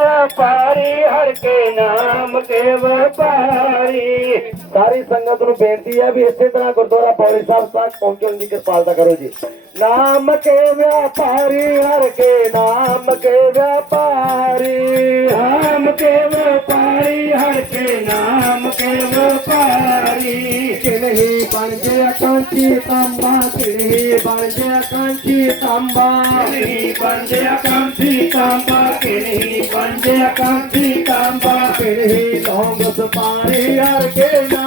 ਵਪਾਰੀ ਹਰ ਕੇ ਨਾਮ ਕੇ ਵਪਾਰੀ ਸਾਰੀ ਸੰਗਤ ਨੂੰ ਬੇਨਤੀ ਹੈ ਵੀ ਇਸੇ ਤਰ੍ਹਾਂ ਗੁਰਦੁਆਰਾ ਪੌੜੀ ਸਾਹਿਬ ਤੱਕ ਪਹੁੰਚਣ ਦੀ ਕਿਰਪਾਲਤਾ ਕਰੋ ਜੀ। ਨਾਮ ਕੇ ਵਪਾਰੀ ਹਰ ਕੇ ਨਾਮ ਕੇ ਵਪਾਰੀ। ਨਾਮ ਕੇ ਵਪਾਰੀ ਹਰ ਕੇ ਨਾਮ ਕੇ ਵਪਾਰੀ। ਕਿਨਹੀ ਬਣ ਗਿਆ ਕਾਂਚੀ ਤਾਂਬਾ ਕਿਨਹੀ ਬਣ ਗਿਆ ਕਾਂਚੀ ਤਾਂਬਾ। ਕਿਨਹੀ ਬਣ ਗਿਆ ਕਾਂਚੀ ਤਾਂਬਾ ਕਿਨਹੀ ਬਣ ਗਿਆ ਕਾਂਚੀ ਤਾਂਬਾ। ਕਿਨਹੀ ਲੌਂਗ ਸੁਪਾਰੀ ਹਰ ਕੇ ਨਾਮ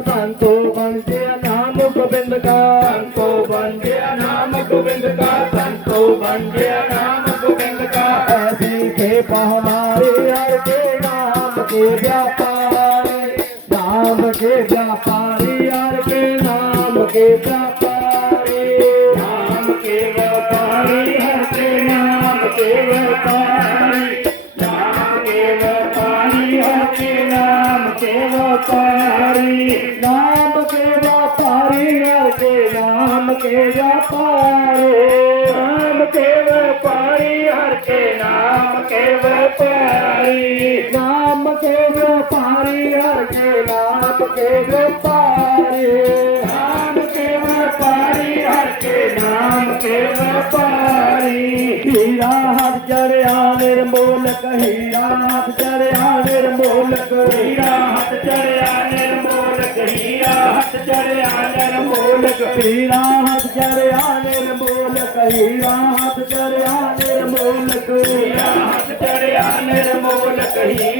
سنتوندیا نام گوبند کا سنتو گندیا نام گوبند کا سنتو گند گوبند کا دے کے بہ ہمارے یار کے نام کے واپارے دام کے واپاری یار کے نام کے واپارے رام کے وپی نام کے وط کے وپانی نام کے وقت کے جو پاری ہر کے نام کے جو پاری نام کے پاری ہر کے نام کے پاری ہیرا ہر چڑیا نرمولک ہیرا ہر چڑیا نرمولک ہیرا ہر چڑیا نرمولک ہیرا ہر چڑیا نرمولک ہیرا ہر چڑیا نرمولک ہیرا ہر چڑیا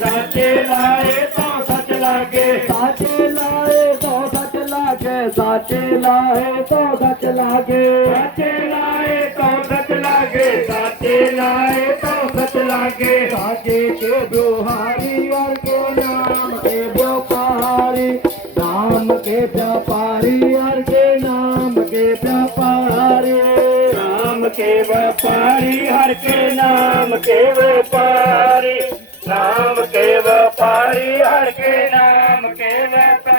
سچے لائے تو سچ لاگے سچے لائے تو سچ لاگے سچے لائے تو سچ لاگے سچے لائے تو سچ لاگے لائے تو سچ لاگے سچے کے بہاری اور کے نام کے بیوپاری نام کے بیوپاری اور کے نام کے بیوپاری نام کے بیوپاری ہر کے نام کے بیوپاری ਨਾਮ ਕੇ ਵਪਾਰੀ ਹਰ ਕੇ ਨਾਮ ਕੇ ਵਪਾਰੀ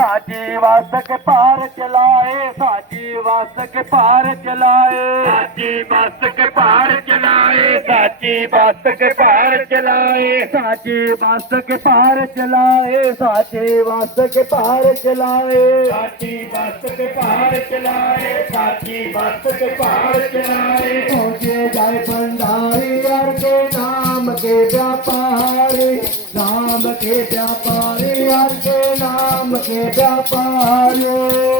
ਸਾਜੀ ਵਸ ਕੇ ਪਾਰ ਚਲਾਏ ਸਾਜੀ ਵਸ ਕੇ ਪਾਰ ਚਲਾਏ। ਸਾਜੀ ਵਸ ਕੇ ਪਾਰ ਚਲਾਏ ਸਾਜੀ ਵਸ ਕੇ ਪਾਰ ਚਲਾਏ। ਸਾਜੀ ਵਸ ਕੇ ਪਾਰ ਚਲਾਏ ਸਾਜੀ ਵਸ ਕੇ ਪਾਰ ਚਲਾਏ। ਸਾਜੀ ਵਸ ਕੇ ਪਾਰ ਚਲਾਏ ਸਾਜੀ ਵਸ ਕੇ ਪਾਰ ਚਲਾਏ। ਪਹੁੰਚੇ ਜਾਏ ਭੰਡਾਰੀ ਅਰ ਕੇ ਨਾਮ ਕੇ ਵਪਾਰੀ। نام کے ویاپارے ہر کے نام کے ویاپارے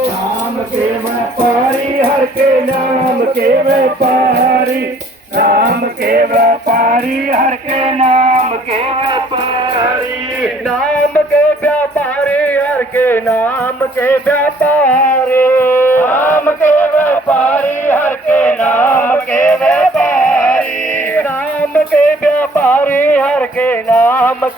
نام کے ویاپاری ہر کے نام کے ویاپاری نام کے ویاپاری ہر کے نام کے ویاپاری نام کے ویاپاری ہر کے نام کے ویاپاری نام کے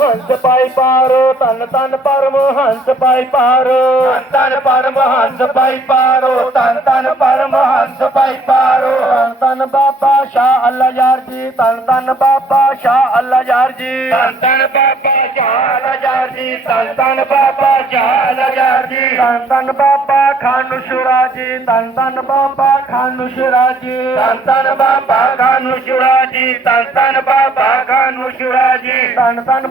ہنس پائی پارو تن سن پرم ہنس پائی پارو پر منس پائی پارو تن سن پرم ہنس پائی پارو سن تن بابا شاہ اللہ جار جی تن اللہ جار جی سن تنالا جار جی سن تن بابا شاہ جار جی سن تن بابا خانوشورا جی سن تن بابا خانوشورا جی سن تن بابا خانوشورا جی سن تن بابا خانوشورا جی سن تن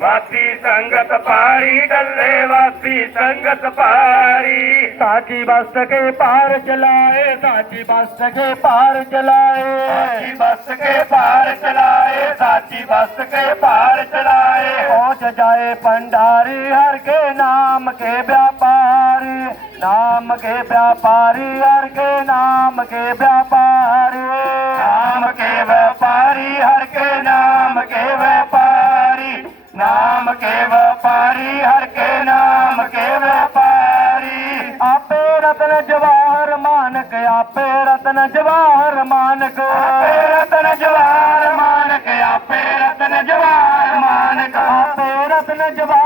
ਵਾਸੀ ਸੰਗਤ ਪਾਰੀ ਡੱਲੇ ਵਾਸੀ ਸੰਗਤ ਪਾਰੀ ਸਾਜੀ ਬਸ ਕੇ ਪਾਰ ਚਲਾਏ ਸਾਜੀ ਬਸ ਕੇ ਪਾਰ ਚਲਾਏ। ਸਾਜੀ ਬਸ ਕੇ ਪਾਰ ਚਲਾਏ ਸਾਜੀ ਬਸ ਕੇ ਪਾਰ ਚਲਾਏ। ਪਹੁੰਚ ਜਾਏ ਭੰਡਾਰੀ ਹਰ ਕੇ ਨਾਮ ਕੇ ਵਪਾਰੀ। ਨਾਮ ਕੇ ਵਪਾਰੀ ਹਰ ਕੇ ਨਾਮ ਕੇ ਵਪਾਰੀ। ਕੇ ਵਪਾਰੀ ਹਰ ਕੇ ਨਾਮ ਕੇ ਵਪਾਰੀ। ਆਪੇ ਰਤਨ ਜਵਾਹਰ ਮਾਨਕ ਆਪੇ ਰਤਨ ਜਵਾਹਰ ਮਾਨਕ। ਆਪੇ ਰਤਨ ਜਵਾਹਰ ਮਾਨਕ ਆਪੇ ਰਤਨ ਜਵਾਹਰ ਮਾਨਕ। ਆਪੇ ਰਤਨ ਜਵਾਹਰ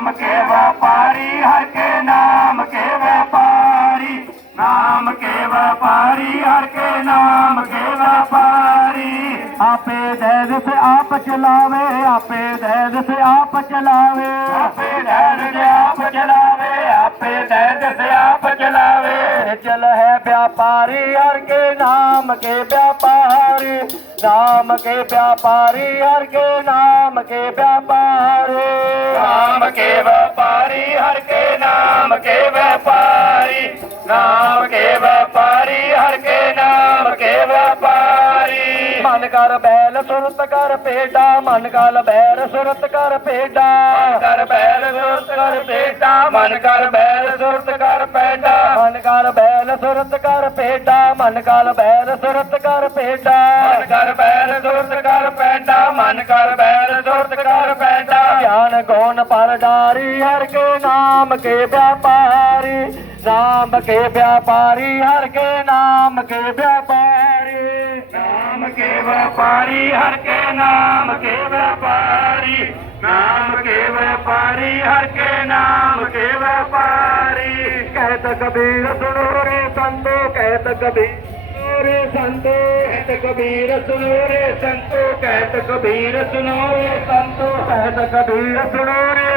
ਨਾਮ ਕੇ ਵਪਾਰੀ, ਹਰ ਕੇ ਨਾਮ ਕੇ ਵਪਾਰੀ, ਨਾਮ ਕੇ ਵਪਾਰੀ, ਹਰ ਕੇ ਨਾਮ ਕੇ ਵਪਾਰੀ। ਆਪੇ ਦੈਦਸ ਆਪ ਚਲਾਵੇ, ਆਪੇ ਦੈਦਸ ਆਪ ਚਲਾਵੇ। ਆਪੇ ਦੈਦਸ ਆਪ ਚਲਾਵੇ, ਆਪੇ ਦੈਦਸ ਆਪ چلاوے چل ہے بیاپاری ہر کے نام کے بیاپاری نام کے بیاپاری ہر کے نام کے بیاپاری نام کے بیاپاری ہر کے نام کے بیاپاری نام کے بیاپاری ہر کے نام کے بیاپاری من کر بیل سورت کر بیٹا من کال بیل سورت کر بیٹا کر بیل سورت کر بیٹا من کر بیل سورت کر بیٹا من کال بیل سورت کر بیٹا من کال بیل سورت کر بیٹا کر بیل سورت کر بیٹا من کر بیل سورت کر بیٹا گیان کون پر ڈاری ہر کے نام کے واپاری نام کے واپاری ہر کے نام کے واپاری نام کے وپاری، ہر کے نام کے وپاری، نام کے وپاری، ہر کے نام کے وپاری۔ کہت کبیر، سنو رے سنتو کہت کبیر رے سنتو کہتا کبیر، سنو رے سنتو کہتا کبیر، سنو رے سنتو کہت کبیر، سنو رے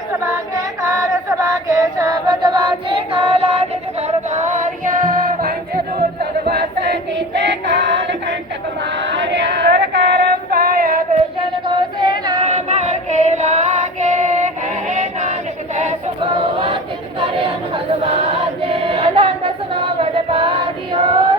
ਕਾਰ ਕੇ ਕਾਰ ਸਭਾ ਸ਼ਬਦ ਵਾਜੇ ਕਾਲਾ ਜਿਤ ਕਰਵਾਰੀਆਂ ਪੰਜ ਦੂਤ ਸਦਵਾਸ ਕੀਤੇ ਕਾਲ ਕੰਟਕ ਮਾਰਿਆ। ਕਰ ਕਰਮ ਪਾਇਆ ਦਰਸ਼ਨ ਕੋ ਸੇ ਨਾਮ ਹਰ ਕੇ ਲਾਗੇ। ਹੈ ਨਾਨਕ ਕੈ ਸੁਖੋ ਆਤਿਤ ਕਰ ਅਨਹਦ ਵਾਜੇ ਅਨੰਦ ਸੁਨੋ ਵਡ ਪਾਰਿਓ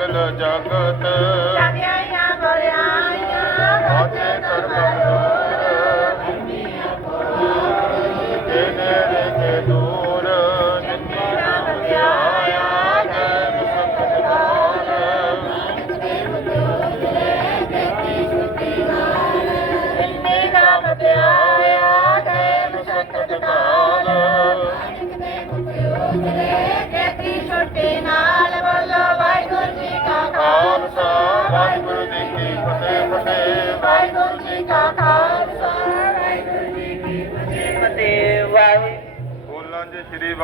ਸਗਲ ਜਗਤ। ਸਭਿਆਈਆਂ ਬਰਿਆਈਆਂ ਹੋਤੇ ਕਾ ਖਾਲਸਾ ਵਾਹਿਗੁਰੂ ਜੀ ਕੀ ਫਤਿਹ। ਫਤਿਹ। ਵਾਹਿਗੁਰੂ ਬੋਲਾਂ ਜੀ ਸ਼੍ਰੀ